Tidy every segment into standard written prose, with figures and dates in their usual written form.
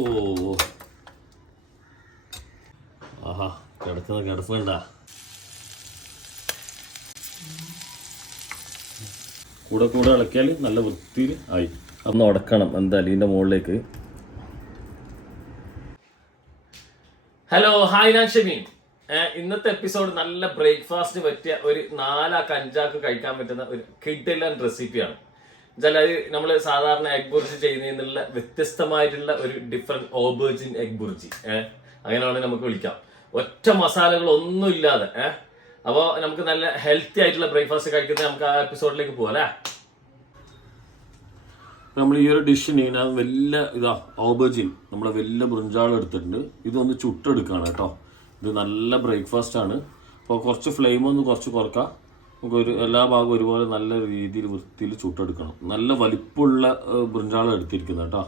ഓ ആഹാ കിടക്കുന്നുണ്ടാ. കൂടെ ഇളക്കിയാൽ നല്ല വൃത്തിയിൽ ആയി. അന്ന് ഉടക്കണം എന്തായാലും ഇതിൻ്റെ മുകളിലേക്ക്. ഹലോ, ഹായ്, ഞാൻ ഷമീൻ. ഇന്നത്തെ എപ്പിസോഡ് നല്ല ബ്രേക്ക്ഫാസ്റ്റിന് പറ്റിയ ഒരു 4-5 കഴിക്കാൻ പറ്റുന്ന ഒരു കിഡിലൻ റെസിപ്പിയാണ്. എന്നുവെച്ചാൽ അത് നമ്മൾ സാധാരണ എഗ് ബുർജി ചെയ്യുന്നതിനുള്ള വ്യത്യസ്തമായിട്ടുള്ള ഒരു ഡിഫറെന്റ് ഓബേർജിൻ എഗ് ബുർജി, അങ്ങനെയാണ് നമുക്ക് വിളിക്കാം. ഒറ്റ മസാലകളൊന്നും ഇല്ലാതെ. അപ്പോൾ നമുക്ക് നല്ല ഹെൽത്തി ആയിട്ടുള്ള ബ്രേക്ക്ഫാസ്റ്റ് കഴിക്കുന്നത് നമുക്ക് ആ എപ്പിസോഡിലേക്ക് പോകാം അല്ലേ. നമ്മൾ ഈ ഒരു ഡിഷിന് ഞാൻ വലിയ ഓബേർജിൻ നമ്മളെ വലിയ ബ്രിഞ്ചാൾ എടുത്തിട്ടുണ്ട്. ഇതൊന്ന് ചുട്ടെടുക്കുകയാണ് കേട്ടോ. ഇത് നല്ല ബ്രേക്ക്ഫാസ്റ്റ് ആണ്. അപ്പോൾ കുറച്ച് ഫ്ലെയിമൊന്ന് കുറച്ച് കുറക്കാം. നമുക്ക് എല്ലാ ഭാഗവും ഒരുപോലെ നല്ല രീതിയിൽ വൃത്തിയിൽ ചുട്ടെടുക്കണം. നല്ല വലിപ്പമുള്ള ബ്രിഞ്ചാൾ എടുത്തിരിക്കുന്നത് കേട്ടോ.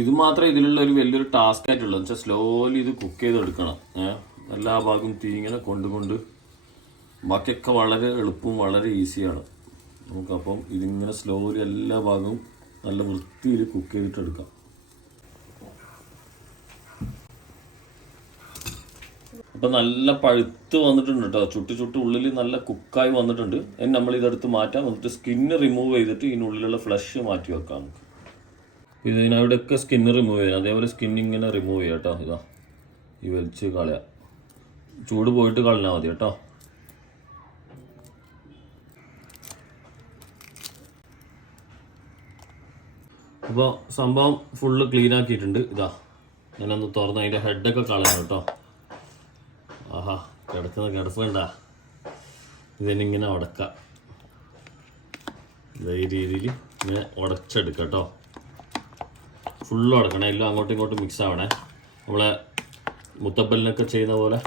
ഇത് മാത്രമേ ഇതിലുള്ള ഒരു വലിയൊരു ടാസ്ക് ആയിട്ടുള്ളൂ. എന്ന് വെച്ചാൽ സ്ലോലി ഇത് കുക്ക് ചെയ്തെടുക്കണം. എല്ലാ ഭാഗവും തീ ഇങ്ങനെ കൊണ്ട് ബാക്കിയൊക്കെ വളരെ എളുപ്പവും വളരെ ഈസിയാണ്. നമുക്കപ്പം ഇതിങ്ങനെ സ്ലോലി എല്ലാ ഭാഗവും നല്ല വൃത്തിയിൽ കുക്ക് ചെയ്തിട്ടെടുക്കാം. അപ്പം നല്ല പഴുത്ത് വന്നിട്ടുണ്ട് കേട്ടോ. ചുട്ട് ഉള്ളിൽ നല്ല കുക്കായി വന്നിട്ടുണ്ട്. ഇനി നമ്മൾ ഇതെടുത്ത് മാറ്റാം. എന്നിട്ട് സ്കിന്ന് റിമൂവ് ചെയ്തിട്ട് ഇതിനുള്ളിലുള്ള ഫ്ലഷ് മാറ്റി വെക്കാം. നമുക്ക് ഇതിനവിടെയൊക്കെ സ്കിന്ന് റിമൂവ് ചെയ്യാം. അതേപോലെ സ്കിന്നിങ്ങനെ റിമൂവ് ചെയ്യാം കേട്ടോ. ഇതാ ഈ വലിച്ച് കളയാം. ചൂട് പോയിട്ട് കളഞ്ഞാൽ മതി കേട്ടോ. അപ്പോൾ സംഭവം ഫുള്ള് ക്ലീൻ ആക്കിയിട്ടുണ്ട്. ഇതാ ഞാനൊന്ന് തുറന്ന് അതിൻ്റെ ഹെഡൊക്കെ കളയണം കേട്ടോ. ആഹാ കിടക്കണ്ടാ. ഇതിനിങ്ങനെ ഉടക്കാം. ഈ രീതിയിൽ ഇങ്ങനെ ഉടച്ചെടുക്കാം കേട്ടോ. ഫുള്ള് ഉടക്കണേ. എല്ലാം അങ്ങോട്ടും ഇങ്ങോട്ടും മിക്സ് ആവണേ. നമ്മളെ മുത്തപ്പലിനൊക്കെ ചെയ്യുന്ന പോലെ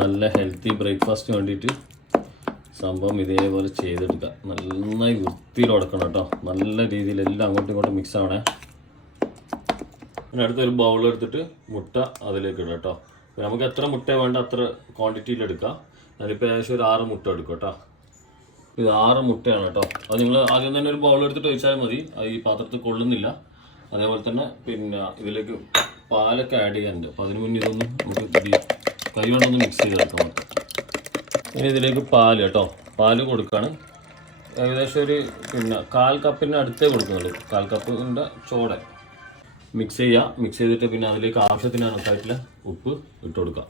നല്ല ഹെൽത്തി ബ്രേക്ക്ഫാസ്റ്റിന് വേണ്ടിയിട്ട് സംഭവം ഇതേപോലെ ചെയ്തെടുക്കുക. നന്നായി വൃത്തിയിൽ ഉടക്കണം കേട്ടോ. നല്ല രീതിയിൽ എല്ലാം അങ്ങോട്ടും ഇങ്ങോട്ടും മിക്സ് ആവണേ. പിന്നെ അടുത്തൊരു ബൗൾ എടുത്തിട്ട് മുട്ട അതിലേക്ക് ഇടാം കേട്ടോ. നമുക്ക് എത്ര മുട്ട വേണ്ട അത്ര ക്വാണ്ടിറ്റിയിൽ എടുക്കാം. ഞാനിപ്പോൾ ഏകദേശം ഒരു 6 മുട്ട എടുക്കും കേട്ടോ. ഇത് 6 മുട്ടയാണ് കേട്ടോ. അത് നിങ്ങൾ ആദ്യം തന്നെ ഒരു ബൗൾ എടുത്തിട്ട് ഒഴിച്ചാൽ മതി. അത് ഈ പാത്രത്തിൽ കൊള്ളുന്നില്ല. അതേപോലെ തന്നെ പിന്നെ ഇതിലേക്ക് പാലൊക്കെ ആഡ് ചെയ്യാനുണ്ട്. അപ്പോൾ അതിന് മുന്നേ ഇതൊന്ന് നമുക്ക് കൈ കൊണ്ടൊന്ന് മിക്സ് ചെയ്തെടുക്കാം. ഇനി ഇതിലേക്ക് പാല് കേട്ടോ. പാല് കൊടുക്കുകയാണ്. ഏകദേശം ഒരു 1/4 കപ്പിന് അടുത്തേ കൊടുക്കുന്നുള്ളൂ. 1/4 കപ്പിൻ്റെ ചോട മിക്സ് ചെയ്യുക. മിക്സ് ചെയ്തിട്ട് പിന്നെ അതിലേക്ക് ആവശ്യത്തിന് കണക്കായിട്ടുള്ള ഉപ്പ് ഇട്ട് കൊടുക്കുക.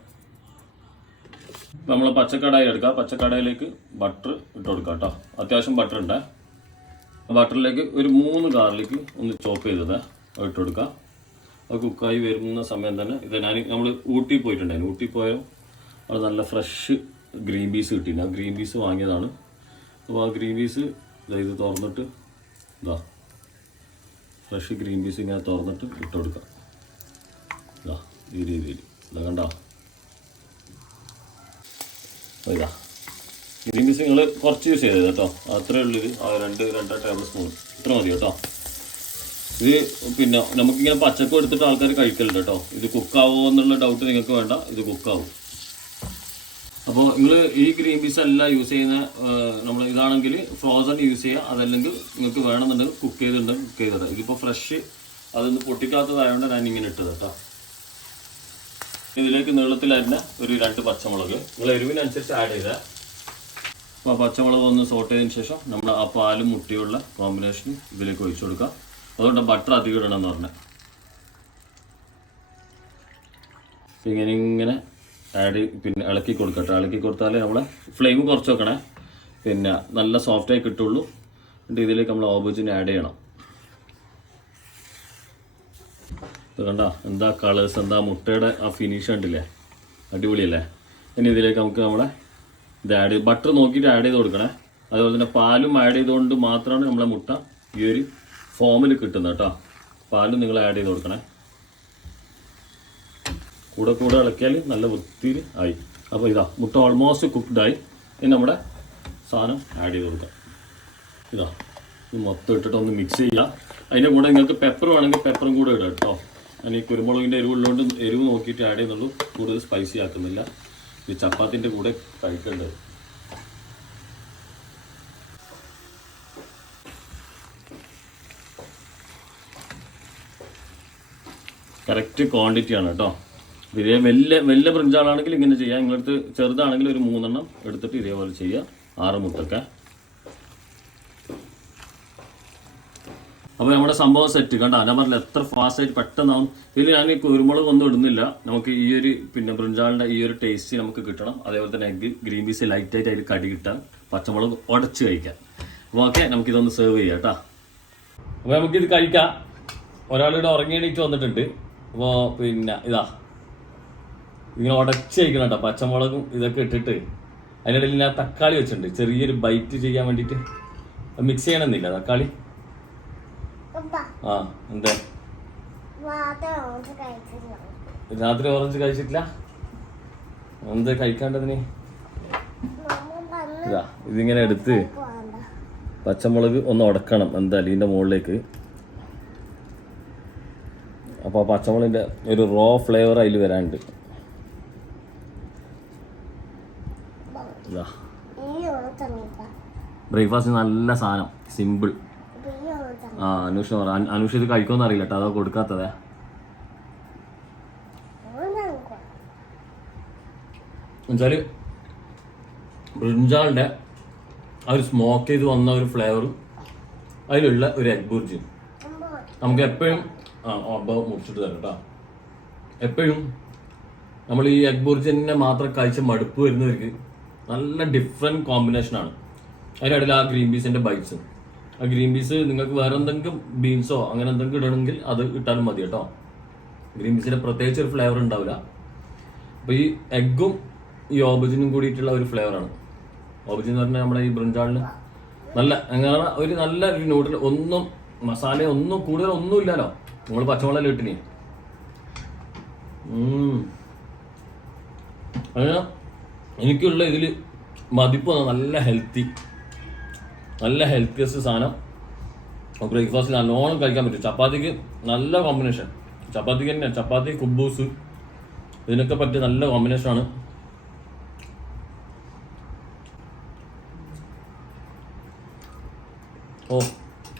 നമ്മൾ പച്ചക്കടായി എടുക്കുക. പച്ചക്കടായിലേക്ക് ബട്ടർ ഇട്ട് കൊടുക്കുക കേട്ടോ. അത്യാവശ്യം ബട്ടർ ഉണ്ട്. ബട്ടറിലേക്ക് ഒരു 3 ഗാർലിക്ക് ഒന്ന് ചോപ്പ് ചെയ്തത് ഇട്ട് കൊടുക്കുക. അത് കുക്കായി വരുന്ന സമയം തന്നെ ഇത് നമ്മൾ ഊട്ടി പോയിട്ടുണ്ടായിരുന്നു. ഊട്ടി പോയാൽ അത് നല്ല ഫ്രഷ് ഗ്രീൻ പീസ് കിട്ടിയില്ല. ആ ഗ്രീൻ പീസ് വാങ്ങിയതാണ്. അപ്പോൾ ആ ഗ്രീൻ പീസ് ഇത് തുറന്നിട്ട് ഇതാ ഫ്രഷ് ഗ്രീൻ പീസ് ഇങ്ങനെ തുറന്നിട്ട് ഇട്ട് കൊടുക്കാം. ഇതാ ഈ രീതിയിൽ ഇതാ കണ്ടോ. ഇതാ ഗ്രീൻ പീസ് നിങ്ങൾ കുറച്ച് യൂസ് ചെയ്തത് കേട്ടോ. അത്രേ ഉള്ളൂ. 2 ടേബിൾ സ്പൂൺ ഇത്ര മതി കേട്ടോ. ഇത് പിന്നെ നമുക്കിങ്ങനെ പച്ചക്കം എടുത്തിട്ട് ആൾക്കാർ കഴിക്കലുണ്ട് കേട്ടോ. ഇത് കുക്കാവോ എന്നുള്ള ഡൗട്ട് നിങ്ങൾക്ക് വേണ്ട. ഇത് കുക്കാവും. അപ്പോൾ നിങ്ങൾ ഈ ഗ്രീൻ പീസ് അല്ല യൂസ് ചെയ്യുന്ന നമ്മൾ ഇതാണെങ്കിൽ ഫ്രോസൺ യൂസ് ചെയ്യുക. അതല്ലെങ്കിൽ നിങ്ങൾക്ക് വേണമെന്നുണ്ടെങ്കിൽ കുക്ക് ചെയ്തിട്ട് ഇതിപ്പോൾ ഫ്രഷ് അതൊന്ന് പൊട്ടിക്കാത്തതായതുകൊണ്ട് ഞാൻ ഇങ്ങനെ ഇട്ടത് കേട്ടോ. ഇതിലേക്ക് നീളത്തിലായിരുന്ന ഒരു 2 പച്ചമുളക് നിങ്ങൾ എരിവിനനുസരിച്ച് ആഡ് ചെയ്താൽ. അപ്പോൾ പച്ചമുളക് ഒന്ന് സോട്ട് ചെയ്തതിന് ശേഷം നമ്മൾ ആ പാലും മുട്ടയുള്ള കോമ്പിനേഷൻ ഇതിലേക്ക് ഒഴിച്ചു കൊടുക്കുക. അതുകൊണ്ട് ബട്ടർ അധികം ഇടണമെന്ന് പറഞ്ഞത്. ഇങ്ങനെ പിന്നെ ഇളക്കി കൊടുക്കട്ടെ. ഇളക്കി കൊടുത്താലേ നമ്മളെ ഫ്ലെയിം കുറച്ച് വെക്കണേ. പിന്നെ നല്ല സോഫ്റ്റായി കിട്ടുള്ളൂ. എന്നിട്ട് ഇതിലേക്ക് നമ്മൾ ഓബേർജിൻ ആഡ് ചെയ്യണം. ഇത് കണ്ട എന്താ കളേഴ്സ്, എന്താ മുട്ടയുടെ ആ ഫിനിഷ് കണ്ടില്ലേ, അടിപൊളിയല്ലേ. ഇനി ഇതിലേക്ക് നമുക്ക് നമ്മളെ ഇത് ആഡ് ചെയ്ത് ബട്ടർ നോക്കിയിട്ട് ആഡ് ചെയ്ത് കൊടുക്കണേ. അതുപോലെ തന്നെ പാലും ആഡ് ചെയ്തുകൊണ്ട് മാത്രമാണ് നമ്മളെ മുട്ട ഈ ഒരു ഫോമിൽ കിട്ടുന്നത് കേട്ടോ. പാലും നിങ്ങൾ ആഡ് ചെയ്ത് കൊടുക്കണേ. കൂടെ ഇളക്കിയാൽ നല്ല വൃത്തിയിൽ ആയി. അപ്പോൾ ഇതാ മുട്ട ഓൾമോസ്റ്റ് കുക്ക്ഡായി. ഇനി നമ്മുടെ സാധനം ആഡ് ചെയ്ത് കൊടുക്കാം. ഇതാ ഇത് മൊത്തം ഇട്ടിട്ട് ഒന്ന് മിക്സ് ചെയ്യുക. അതിൻ്റെ കൂടെ നിങ്ങൾക്ക് പെപ്പർ വേണമെങ്കിൽ പെപ്പറും കൂടെ ഇടാം കേട്ടോ. ഞാൻ ഈ കുരുമുളകിൻ്റെ എരിവുള്ളതുകൊണ്ട് എരിവ് നോക്കിയിട്ട് ആഡ് ചെയ്യുന്നുള്ളൂ. കൂടുതൽ സ്പൈസി ആക്കുന്നില്ല. ഇത് ചപ്പാത്തിൻ്റെ കൂടെ കഴിക്കേണ്ടത്. കറക്റ്റ് ക്വാണ്ടിറ്റിയാണ് കേട്ടോ. ഇതേ വലിയ ബ്രിഞ്ചാളാണെങ്കിൽ ഇങ്ങനെ ചെയ്യാം. നിങ്ങളടുത്ത് ചെറുതാണെങ്കിൽ ഒരു 3 എണ്ണം എടുത്തിട്ട് ഇതേപോലെ ചെയ്യുക. 6 മുട്ടൊക്കെ. അപ്പോൾ നമ്മുടെ സംഭവം സെറ്റ് കണ്ടോ. ഞാൻ പറഞ്ഞില്ല എത്ര ഫാസ്റ്റായിട്ട് പെട്ടെന്നാവും. ഇതിൽ ഞാൻ ഈ കുരുമുളക് ഒന്നും ഇടുന്നില്ല. നമുക്ക് ഈ ഒരു ബ്രിഞ്ചാളിൻ്റെ ഈ ഒരു ടേസ്റ്റ് നമുക്ക് കിട്ടണം. അതേപോലെ തന്നെ എഗ്ഗ് ഗ്രീൻ പീസ് ലൈറ്റായിട്ട് അതിൽ കടി കിട്ടാൻ, പച്ചമുളക് ഉടച്ച് കഴിക്കാൻ. അപ്പോൾ ഓക്കെ, നമുക്കിതൊന്ന് സെർവ് ചെയ്യാം കേട്ടോ. അപ്പോൾ നമുക്കിത് കഴിക്കാം. ഒരാളിവിടെ ഉറങ്ങി എണീറ്റ് വന്നിട്ടുണ്ട്. അപ്പോൾ ഇതാ ഇങ്ങനെ ഉടച്ച് കഴിക്കണം കേട്ടോ. പച്ചമുളകും ഇതൊക്കെ ഇട്ടിട്ട് അതിനിടയിൽ ഞാൻ തക്കാളി വെച്ചിട്ടുണ്ട് ചെറിയൊരു ബൈറ്റ് ചെയ്യാൻ വേണ്ടിയിട്ട്. മിക്സ് ചെയ്യണമെന്നില്ല തക്കാളി. ആ എന്താ രാത്രി ഓറഞ്ച് കഴിച്ചിട്ടില്ല? എന്താ കഴിക്കാണ്ടതിന്? ഇതാ ഇതിങ്ങനെ എടുത്ത് പച്ചമുളക് ഒന്ന് ഉടക്കണം എന്തായാലും ഇതിൻ്റെ മുകളിലേക്ക്. അപ്പോൾ ആ പച്ചമുളകിൻ്റെ ഒരു റോ ഫ്ലേവർ അതിൽ വരാനുണ്ട്. ബ്രേക്ക്ഫാസ്റ്റ് നല്ല സാധനം, സിമ്പിൾ. ആ അനൂഷ് ഇത് കഴിക്കുമെന്ന് അറിയില്ല കേട്ടോ, അതാ കൊടുക്കാത്തതേ. എന്നുവെച്ചാൽ ബ്രിഞ്ചാളിൻ്റെ ആ ഒരു സ്മോക്ക് ചെയ്ത് വന്ന ഒരു ഫ്ലേവറും അതിലുള്ള ഒരു എഗ് ബുർജി നമുക്ക് എപ്പോഴും മുറിച്ചിട്ട് തരാം കേട്ടോ. എപ്പോഴും നമ്മൾ ഈ എഗ് ബുർജി തന്നെ മാത്രം കഴിച്ച് മടുപ്പ് വരുന്നവർക്ക് നല്ല ഡിഫറെൻറ്റ് കോമ്പിനേഷനാണ്. അതിനിടയിൽ ആ ഗ്രീൻ പീസിൻ്റെ ബൈറ്റ്സ്. ആ ഗ്രീൻ പീസ് നിങ്ങൾക്ക് വേറെ എന്തെങ്കിലും ബീൻസോ അങ്ങനെ എന്തെങ്കിലും ഇടണമെങ്കിൽ അത് ഇട്ടാലും മതി കേട്ടോ. ഗ്രീൻ പീസിൻ്റെ പ്രത്യേകിച്ച് ഒരു ഫ്ലേവർ ഉണ്ടാവില്ല. അപ്പോൾ ഈ എഗ്ഗും ഈ ഓബജിനും കൂടിയിട്ടുള്ള ഒരു ഫ്ലേവറാണ്. ഓബജി എന്ന് പറഞ്ഞാൽ നമ്മുടെ ഈ ബ്രിഞ്ചാളിന് നല്ല അങ്ങനെ ഒരു നല്ല ഒരു നൂഡിൽ, ഒന്നും മസാല ഒന്നും കൂടുതൽ ഒന്നും ഇല്ലല്ലോ. നമ്മൾ പച്ചമുളക് ഇട്ടിനി. അങ്ങനെ എനിക്കുള്ള ഇതിൽ മതിപ്പ് നല്ല ഹെൽത്തിയസ്റ്റ് സാധനം. ബ്രേക്ക്ഫാസ്റ്റിൽ നല്ലോണം കഴിക്കാൻ പറ്റും. ചപ്പാത്തിക്ക് നല്ല കോമ്പിനേഷൻ. ചപ്പാത്തിക്ക് തന്നെ ചപ്പാത്തി കുബൂസ് ഇതിനൊക്കെ പറ്റിയ നല്ല കോമ്പിനേഷനാണ്. ഓ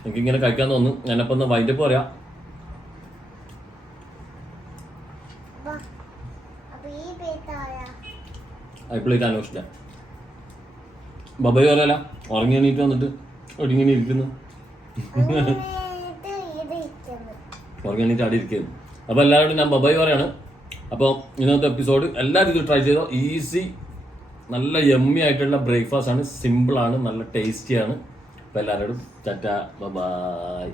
എനിക്കിങ്ങനെ കഴിക്കാൻ തോന്നുന്നു. ഞാനപ്പോൾ ഒന്ന് വൈൻഡപ്പ് പറയാം. പ്ലേറ്റ് അന്വേഷിച്ച ബബായി പറയല ഉറങ്ങി എണീറ്റ് വന്നിട്ട് ഒടിങ്ങനെ ഇരിക്കുന്നു. ഉറങ്ങി എണീറ്റ് അവിടെ ഇരിക്കുന്നു. അപ്പോൾ എല്ലാവരോടും ഞാൻ ബബായി പറയാണ്. അപ്പോൾ ഇന്നത്തെ എപ്പിസോഡ് എല്ലാവരും ഇത് ട്രൈ ചെയ്തോ. ഈസി നല്ല യമ്മി ആയിട്ടുള്ള ബ്രേക്ക്ഫാസ്റ്റ് ആണ്. സിമ്പിളാണ്, നല്ല ടേസ്റ്റിയാണ്. അപ്പോൾ എല്ലാവരോടും ടാറ്റാ ബൈ.